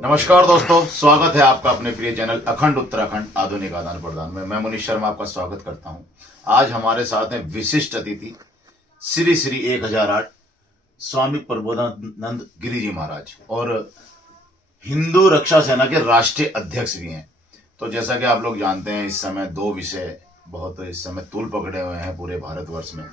नमस्कार दोस्तों, स्वागत है आपका अपने प्रिय चैनल अखंड उत्तराखंड आधुनिक आदान प्रदान में। मैं मुनीश शर्मा आपका स्वागत करता हूं। आज हमारे साथ हैं विशिष्ट अतिथि श्री श्री 1008 स्वामी प्रबोधानंद गिरी जी महाराज और हिंदू रक्षा सेना के राष्ट्रीय अध्यक्ष भी हैं। तो जैसा कि आप लोग जानते हैं, इस समय दो विषय बहुत इस समय तूल पकड़े हुए हैं पूरे भारतवर्ष में।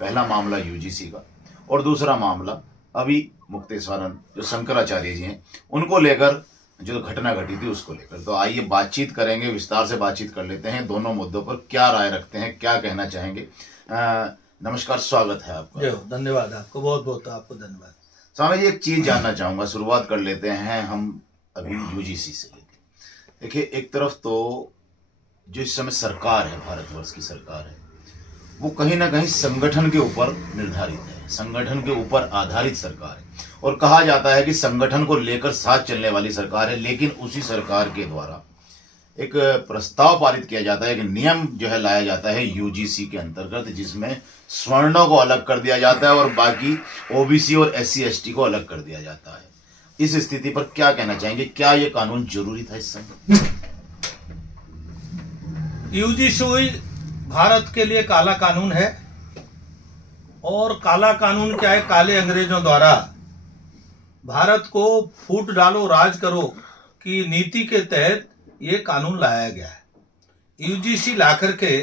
पहला मामला यूजीसी का और दूसरा मामला अभी मुक्तेश्वरन जो शंकराचार्य जी हैं उनको लेकर जो घटना घटी थी उसको लेकर। तो आइए बातचीत करेंगे, विस्तार से बातचीत कर लेते हैं, दोनों मुद्दों पर क्या राय रखते हैं, क्या कहना चाहेंगे। नमस्कार, स्वागत है आपका। धन्यवाद आपको, बहुत बहुत आपको धन्यवाद। स्वामी जी, एक चीज जानना चाहूंगा, शुरुआत कर लेते हैं हम अभी यूजीसी से लेकर। देखिए, एक तरफ तो जो इस समय सरकार है, भारतवर्ष की सरकार है, वो कहीं ना कहीं संगठन के ऊपर निर्धारित है, संगठन के ऊपर आधारित सरकार है और कहा जाता है कि संगठन को लेकर साथ चलने वाली सरकार है। लेकिन उसी सरकार के द्वारा एक प्रस्ताव पारित किया जाता है, एक नियम जो है लाया जाता है यूजीसी के अंतर्गत, जिसमें सवर्णों को अलग कर दिया जाता है और बाकी ओबीसी और एससी एसटी को अलग कर दिया जाता है। इस स्थिति पर क्या कहना चाहेंगे, क्या ये कानून जरूरी था इस समय? यूजीसी भारत के लिए काला कानून है और काला कानून क्या है, काले अंग्रेजों द्वारा भारत को फूट डालो राज करो की नीति के तहत ये कानून लाया गया है। यूजीसी ला करके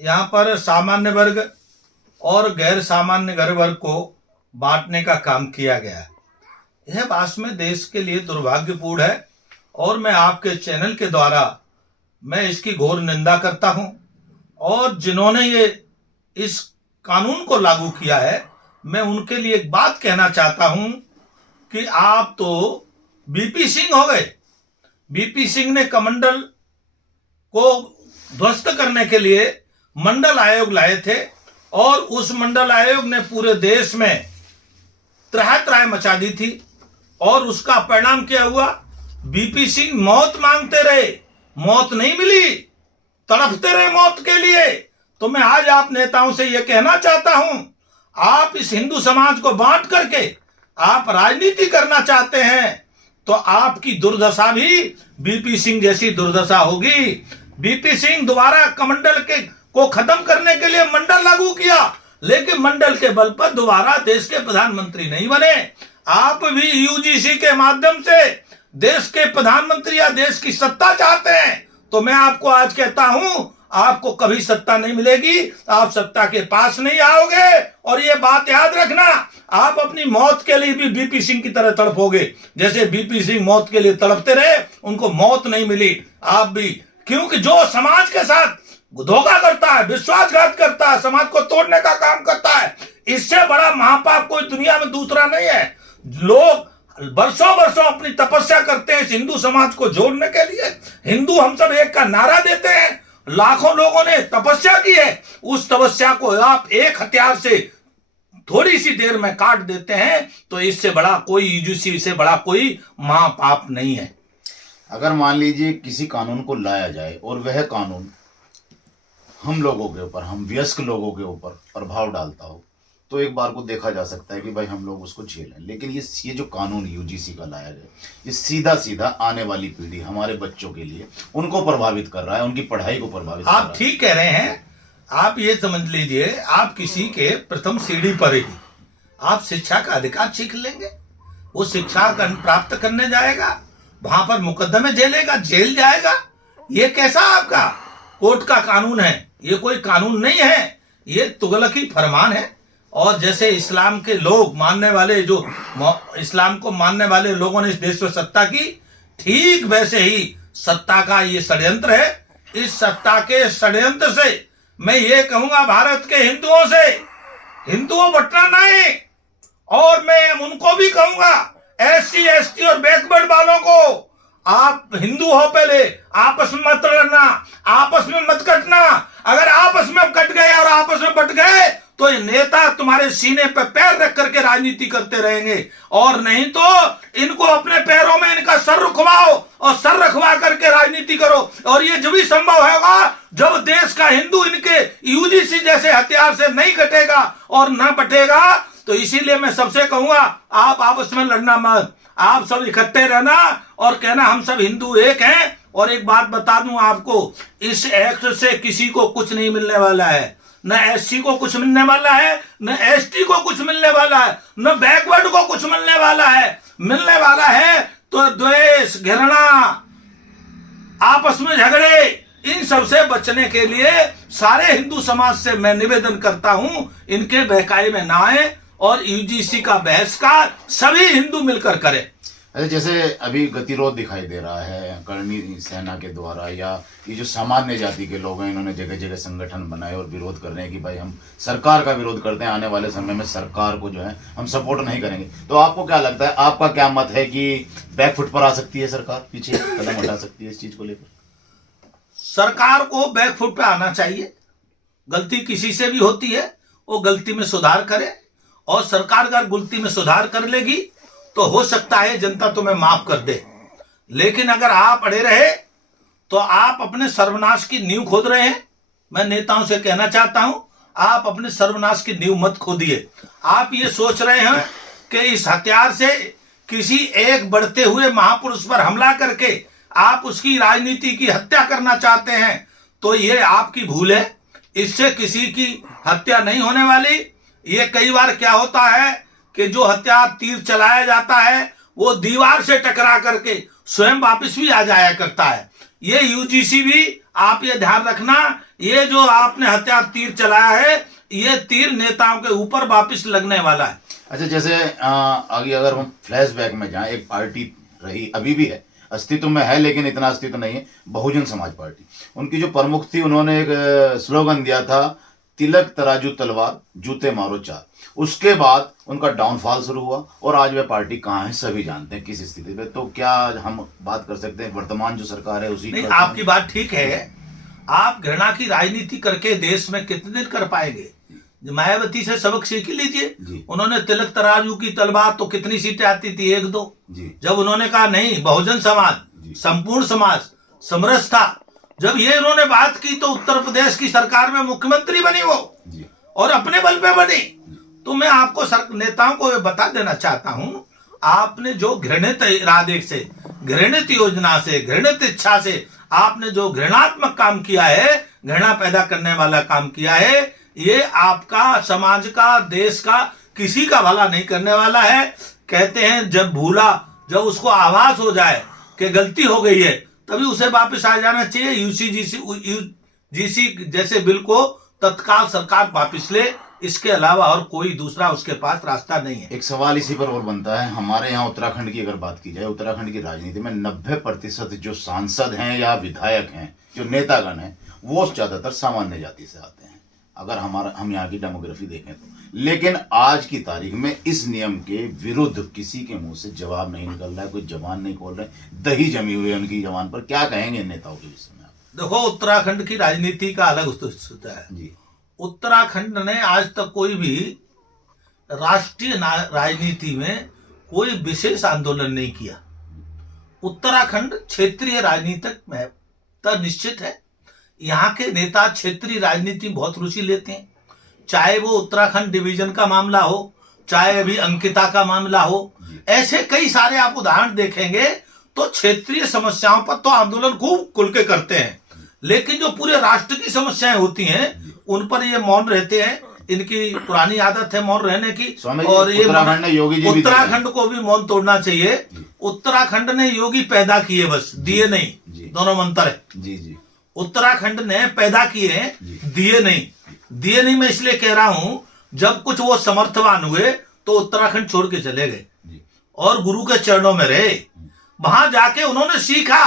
यहाँ पर सामान्य वर्ग और गैर सामान्य वर्ग को बांटने का काम किया गया है। यह वास्तव में देश के लिए दुर्भाग्यपूर्ण है और मैं आपके चैनल के द्वारा मैं इसकी घोर निंदा करता हूं। और जिन्होंने ये इस कानून को लागू किया है, मैं उनके लिए एक बात कहना चाहता हूं कि आप तो बीपी सिंह हो गए। बीपी सिंह ने कमंडल को ध्वस्त करने के लिए मंडल आयोग लाए थे और उस मंडल आयोग ने पूरे देश में त्राह मचा दी थी और उसका परिणाम क्या हुआ? बीपी सिंह मौत मांगते रहे, मौत नहीं मिली, तड़पते रहे मौत के लिए। तो मैं आज आप नेताओं से यह कहना चाहता हूं, आप इस हिंदू समाज को बांट करके आप राजनीति करना चाहते हैं तो आपकी दुर्दशा भी बीपी सिंह जैसी दुर्दशा होगी। बीपी सिंह दोबारा कमंडल को खत्म करने के लिए मंडल लागू किया, लेकिन मंडल के बल पर दोबारा देश के प्रधानमंत्री नहीं बने। आप भी यूजीसी के माध्यम से देश के प्रधानमंत्री या देश की सत्ता चाहते हैं तो मैं आपको आज कहता हूं, आपको कभी सत्ता नहीं मिलेगी, आप सत्ता के पास नहीं आओगे। और ये बात याद रखना, आप अपनी मौत के लिए भी बीपी सिंह की तरह तड़पोगे, जैसे बीपी सिंह मौत के लिए तड़पते रहे, उनको मौत नहीं मिली, आप भी। क्योंकि जो समाज के साथ धोखा करता है, विश्वासघात करता है, समाज को तोड़ने का काम करता है, इससे बड़ा महापाप कोई दुनिया में दूसरा नहीं है। लोग वर्षों वर्षों अपनी तपस्या करते हैं इस हिंदू समाज को जोड़ने के लिए। हिंदू हम सब एक का नारा देते हैं, लाखों लोगों ने तपस्या की है, उस तपस्या को आप एक हथियार से थोड़ी सी देर में काट देते हैं, तो इससे बड़ा कोई यूजीसी से बड़ा कोई महापाप नहीं है। अगर मान लीजिए किसी कानून को लाया जाए और वह कानून हम लोगों के ऊपर, हम वयस्क लोगों के ऊपर प्रभाव डालता हो, तो एक बार को देखा जा सकता है कि भाई हम लोग उसको झेलें। लेकिन ये जो कानून यूजीसी का लाया गया, ये सीधा सीधा आने वाली पीढ़ी, हमारे बच्चों के लिए उनको प्रभावित कर रहा है, उनकी पढ़ाई को प्रभावित कर रहा है। आप ठीक कह रहे हैं। आप ये समझ लीजिए, आप किसी के प्रथम सीढ़ी पर ही आप शिक्षा का अधिकार सीख लेंगे, वो शिक्षा प्राप्त करने जाएगा, वहां पर मुकदमे झेलेगा, जेल जाएगा। ये कैसा आपका कोर्ट का कानून है? ये कोई कानून नहीं है, ये तुगलकी फरमान है। और जैसे इस्लाम के लोग मानने वाले, जो इस्लाम को मानने वाले लोगों ने इस देश में सत्ता की, ठीक वैसे ही सत्ता का ये षड्यंत्र है। इस सत्ता के षड्यंत्र से मैं ये कहूंगा भारत के हिंदुओं से, हिंदुओं बटना नहीं। और मैं उनको भी कहूंगा, एससी एसटी और बैकवर्ड वालों को, आप हिंदू हो, पहले आपस में मत लड़ना, आपस में मत कटना। अगर आपस में कट गए और आपस में बट गए तो ये नेता तुम्हारे सीने पे पैर रख करके राजनीति करते रहेंगे, और नहीं तो इनको अपने पैरों में इनका सर रखवाओ और सर रखवा करके राजनीति करो। और ये जब भी संभव होगा जब देश का हिंदू इनके यूजीसी जैसे हथियार से नहीं कटेगा और न बटेगा। तो इसीलिए मैं सबसे कहूंगा, आप आपस में लड़ना मत, आप सब इकट्ठे रहना और कहना हम सब हिंदू एक हैं। और एक बात बता दूं आपको, इस एक्ट से किसी को कुछ नहीं मिलने वाला है, न एससी को कुछ मिलने वाला है, न एसटी को कुछ मिलने वाला है, न बैकवर्ड को कुछ मिलने वाला है। मिलने वाला है तो द्वेष, घृणा, आपस में झगड़े, इन सब से बचने के लिए सारे हिंदू समाज से मैं निवेदन करता हूं, इनके बहकावे में ना आए और यूजीसी का बहिष्कार सभी हिंदू मिलकर करें। अच्छा, जैसे अभी गतिरोध दिखाई दे रहा है करनी सेना के द्वारा, या ये जो सामान्य जाति के लोग हैं इन्होंने जगह जगह संगठन बनाए और विरोध कर रहे हैं कि भाई हम सरकार का विरोध करते हैं, आने वाले समय में सरकार को जो है हम सपोर्ट नहीं करेंगे। तो आपको क्या लगता है, आपका क्या मत है कि बैकफुट पर आ सकती है सरकार, पीछे कदम हटा सकती है इस चीज को लेकर? सरकार को बैकफुट पे आना चाहिए। गलती किसी से भी होती है, वो गलती में सुधार करे, और सरकार अगर गलती में सुधार कर लेगी तो हो सकता है जनता तुम्हें माफ कर दे। लेकिन अगर आप अड़े रहे तो आप अपने सर्वनाश की नींव खोद रहे हैं। मैं नेताओं से कहना चाहता हूं, आप अपने सर्वनाश की नींव मत खोदिए। आप ये सोच रहे हैं कि इस हथियार से किसी एक बढ़ते हुए महापुरुष पर हमला करके आप उसकी राजनीति की हत्या करना चाहते हैं, तो ये आपकी भूल है। इससे किसी की हत्या नहीं होने वाली। ये कई बार क्या होता है कि जो हथियार तीर चलाया जाता है वो दीवार से टकरा करके स्वयं वापस भी आ जाया करता है। ये यूजीसी भी आप ये ध्यान रखना, ये जो आपने हथियार तीर चलाया है ये तीर नेताओं के ऊपर वापस लगने वाला है। अच्छा, जैसे आगे अगर हम फ्लैशबैक में जाएं, एक पार्टी रही, अभी भी है, अस्तित्व में है लेकिन इतना अस्तित्व नहीं है, बहुजन समाज पार्टी। उनकी जो प्रमुख थी, उन्होंने एक स्लोगन दिया था, तिलक तराजू तलवार जूते मारो चार। उसके बाद उनका डाउनफॉल शुरू हुआ और आज वह पार्टी कहाँ है सभी जानते हैं किस स्थिति पे। तो क्या हम बात कर सकते हैं वर्तमान जो सरकार है उसी? नहीं, आपकी बात ठीक है। आप घृणा की राजनीति करके देश में कितने दिन कर पाएंगे? मायावती से सबक सीख लीजिए। उन्होंने तिलक तराजू की तलवार तो कितनी सीटें आती थी, 1-2। जब उन्होंने कहा नहीं, बहुजन समाज, संपूर्ण समाज, समरस था, जब ये इन्होंने बात की तो उत्तर प्रदेश की सरकार में मुख्यमंत्री बनी वो, और अपने बल पे बनी। तो मैं आपको नेताओं को ये बता देना चाहता हूं, आपने जो घृणित इरादे से, घृणित योजना से, घृणित इच्छा से आपने जो घृणात्मक काम किया है, घृणा पैदा करने वाला काम किया है, ये आपका, समाज का, देश का किसी का भला नहीं करने वाला है। कहते हैं जब उसको आभास हो जाए कि गलती हो गई है तभी उसे वापस आ जाना चाहिए। यूजीसी जैसे बिल को तत्काल सरकार वापस ले, इसके अलावा और कोई दूसरा उसके पास रास्ता नहीं है। एक सवाल इसी पर और बनता है, हमारे यहाँ उत्तराखंड की अगर बात की जाए, उत्तराखंड की राजनीति में 90% जो सांसद हैं या विधायक हैं, जो नेतागण हैं, वो ज्यादातर सामान्य जाति से आते हैं, अगर हम यहाँ की डेमोग्राफी देखें तो। लेकिन आज की तारीख में इस नियम के विरुद्ध किसी के मुंह से जवाब नहीं निकल रहा है, कोई जबान नहीं खोल रहे, दही जमी हुई है उनकी जबान पर। क्या कहेंगे नेताओं के विषय में? देखो, उत्तराखंड की राजनीति का अलग होता है जी। उत्तराखंड ने आज तक कोई भी राष्ट्रीय राजनीति में कोई विशेष आंदोलन नहीं किया। उत्तराखंड क्षेत्रीय राजनीतिक महत्व निश्चित है। यहाँ के नेता क्षेत्रीय राजनीति में बहुत रुचि लेते हैं, चाहे वो उत्तराखंड डिवीजन का मामला हो, चाहे अभी अंकिता का मामला हो। ऐसे कई सारे आप उदाहरण देखेंगे तो क्षेत्रीय समस्याओं पर तो आंदोलन खूब खुल के करते हैं, लेकिन जो पूरे राष्ट्र की समस्याएं होती हैं उन पर ये मौन रहते हैं। इनकी पुरानी आदत है मौन रहने की, और ये उत्तराखंड को भी मौन तोड़ना चाहिए। उत्तराखंड ने योगी पैदा किए, बस दिए नहीं, दोनों में अंतर है। जी। उत्तराखंड ने पैदा किए हैं, दिए नहीं। मैं इसलिए कह रहा हूं, जब कुछ वो समर्थवान हुए तो उत्तराखंड छोड़ के चले गए और गुरु के चरणों में रहे, वहां जाके उन्होंने सीखा।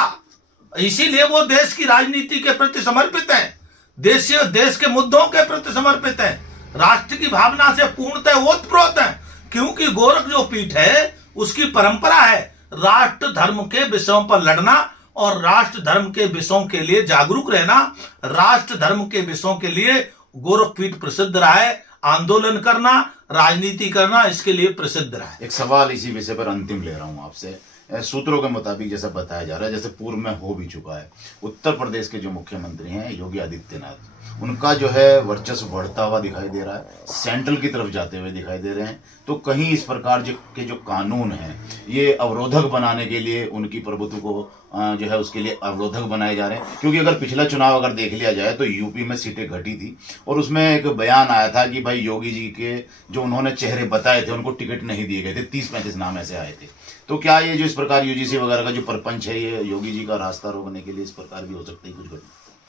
इसीलिए वो देश की राजनीति के प्रति समर्पित है, देश के मुद्दों के प्रति समर्पित है, राष्ट्र की भावना से पूर्णतः ओतप्रोत है। क्योंकि गोरख जो पीठ है उसकी परंपरा है राष्ट्र धर्म के विषयों पर लड़ना और राष्ट्र धर्म के विषयों के लिए जागरूक रहना। राष्ट्र धर्म के विषयों के लिए गोरखपीठ प्रसिद्ध रहा है, आंदोलन करना, राजनीति करना इसके लिए प्रसिद्ध रहा है। एक सवाल इसी विषय पर अंतिम ले रहा हूं आपसे, सूत्रों के मुताबिक जैसा बताया जा रहा है, जैसे पूर्व में हो भी चुका है, उत्तर प्रदेश के जो मुख्यमंत्री हैं योगी आदित्यनाथ, उनका जो है वर्चस्व बढ़ता हुआ दिखाई दे रहा है, सेंट्रल की तरफ जाते हुए दिखाई दे रहे हैं। तो कहीं इस प्रकार के जो कानून हैं ये अवरोधक बनाने के लिए, उनकी प्रभुत्व को जो है उसके लिए अवरोधक बनाए जा रहे हैं। क्योंकि अगर पिछला चुनाव अगर देख लिया जाए तो यूपी में सीटें घटी थी और उसमें एक बयान आया था कि भाई योगी जी के जो उन्होंने चेहरे बताए थे उनको टिकट नहीं दिए गए थे, 30-35 नाम ऐसे आए थे। तो क्या ये जो इस प्रकार यूजीसी वगैरह का जो प्रपंच है ये योगी जी का रास्ता रोकने के लिए इस प्रकार भी हो सकती है कुछ घटना?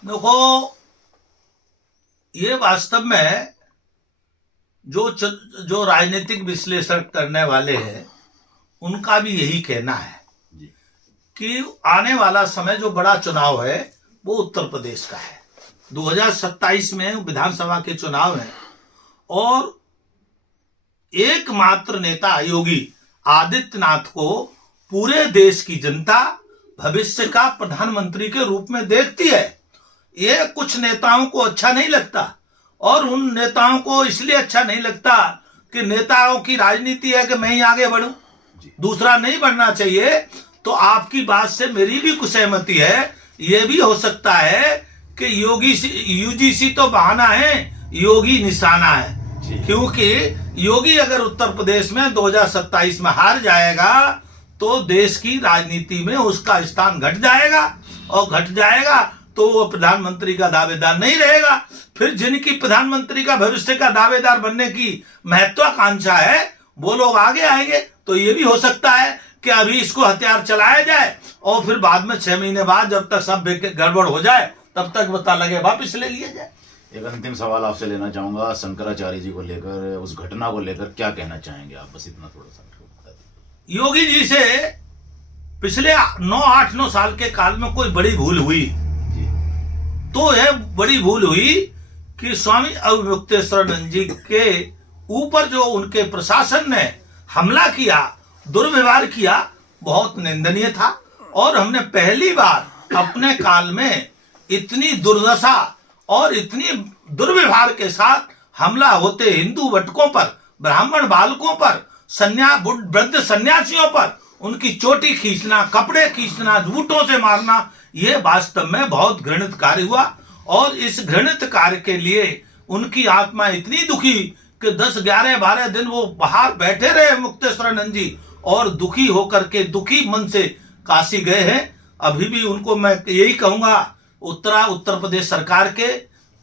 देखो, ये वास्तव में जो राजनीतिक विश्लेषण करने वाले हैं उनका भी यही कहना है कि आने वाला समय जो बड़ा चुनाव है वो उत्तर प्रदेश का है। 2027 में विधानसभा के चुनाव हैं और एकमात्र नेता योगी आदित्यनाथ को पूरे देश की जनता भविष्य का प्रधानमंत्री के रूप में देखती है। ये कुछ नेताओं को अच्छा नहीं लगता और उन नेताओं को इसलिए अच्छा नहीं लगता कि नेताओं की राजनीति है कि मैं ही आगे बढ़ूं, दूसरा नहीं बढ़ना चाहिए। तो आपकी बात से मेरी भी कुछ सहमति है। ये भी हो सकता है कि यूजीसी तो बहाना है, योगी निशाना है। क्योंकि योगी अगर उत्तर प्रदेश में 2027 में हार जाएगा तो देश की राजनीति में उसका स्थान घट जाएगा और घट जाएगा तो वो प्रधानमंत्री का दावेदार नहीं रहेगा। फिर जिनकी प्रधानमंत्री का भविष्य का दावेदार बनने की महत्वाकांक्षा है वो लोग आगे आएंगे। तो ये भी हो सकता है कि अभी इसको हथियार चलाया जाए और फिर बाद में 6 महीने बाद जब तक सब गड़बड़ हो जाए तब तक पता लगे वापिस ले लिया जाए। एक अंतिम सवाल आपसे लेना चाहूंगा, शंकराचार्य जी को लेकर, उस घटना को लेकर क्या कहना चाहेंगे आप? बस इतना थोड़ा सा बता दीजिए। योगी जी से पिछले 8-9 साल के काल में कोई बड़ी भूल हुई तो यह बड़ी भूल हुई कि स्वामी अवमुक्तेश्वरानंद जी के ऊपर जो उनके प्रशासन ने हमला किया, दुर्व्यवहार किया, बहुत निंदनीय था। और हमने पहली बार अपने काल में इतनी दुर्दशा और इतनी दुर्व्यवहार के साथ हमला होते हिंदू भटकों पर, ब्राह्मण बालकों पर, वृद्ध सन्यासियों पर उनकी चोटी खींचना, कपड़े खींचना, जूतों से मारना, ये वास्तव में बहुत घृणित कार्य हुआ। और इस घृणित कार्य के लिए उनकी आत्मा इतनी दुखी कि 10, 11, 12 दिन वो बाहर बैठे रहे मुक्तेश्वरानंद जी और दुखी होकर के, दुखी मन से काशी गए हैं। अभी भी उनको मैं यही कहूंगा, उत्तर प्रदेश सरकार के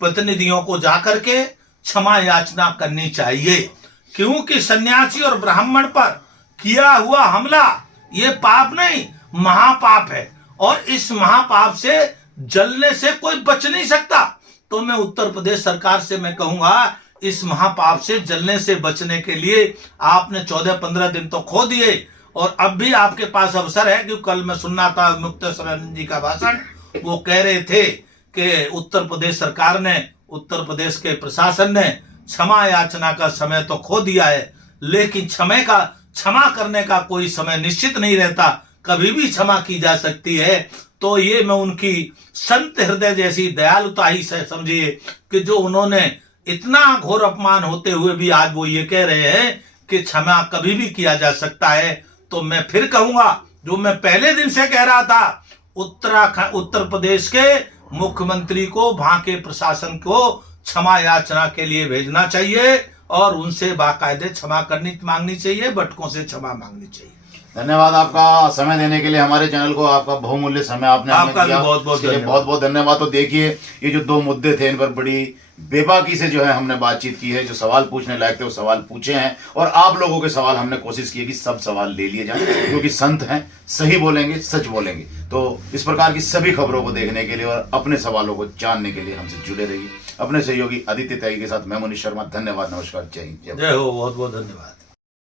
प्रतिनिधियों को जाकर के क्षमा याचना करनी चाहिए। क्योंकि सन्यासी और ब्राह्मण पर किया हुआ हमला ये पाप नहीं, महापाप है और इस महापाप से जलने से कोई बच नहीं सकता। तो मैं उत्तर प्रदेश सरकार से मैं कहूंगा, इस महापाप से जलने से बचने के लिए आपने 14-15 दिन तो खो दिए और अब भी आपके पास अवसर है। क्योंकि कल मैं सुनना था मुक्तेश्वरानंद जी का भाषण, वो कह रहे थे कि उत्तर प्रदेश सरकार ने, उत्तर प्रदेश के प्रशासन ने क्षमा याचना का समय तो खो दिया है, लेकिन क्षमा करने का कोई समय निश्चित नहीं रहता, कभी भी क्षमा की जा सकती है। तो ये मैं उनकी संत हृदय जैसी दयालुता ही से समझिए कि जो उन्होंने इतना घोर अपमान होते हुए भी आज वो ये कह रहे हैं कि क्षमा कभी भी किया जा सकता है। तो मैं फिर कहूंगा, जो मैं पहले दिन से कह रहा था, उत्तर प्रदेश के मुख्यमंत्री को, वहां के प्रशासन को क्षमा याचना के लिए भेजना चाहिए और उनसे बाकायदे क्षमा मांगनी चाहिए, भटकों से क्षमा मांगनी चाहिए। धन्यवाद आपका समय देने के लिए हमारे चैनल को, आपका बहुमूल्य समय आपने आपका दिया। बहुत बहुत धन्यवाद। तो देखिए, ये जो 2 मुद्दे थे इन पर बड़ी बेबाकी से जो है हमने बातचीत की है। जो सवाल पूछने लायक थे वो सवाल पूछे हैं और आप लोगों के सवाल हमने कोशिश की है कि सब सवाल ले लिए जाएं, क्योंकि संत हैं, सही बोलेंगे, सच बोलेंगे। तो इस प्रकार की सभी खबरों को देखने के लिए और अपने सवालों को जानने के लिए हमसे जुड़े रहिए। अपने सहयोगी आदित्य त्यागी के साथ मैं मुनीश शर्मा, धन्यवाद, नमस्कार, जय हिंद, जय हो, बहुत बहुत धन्यवाद।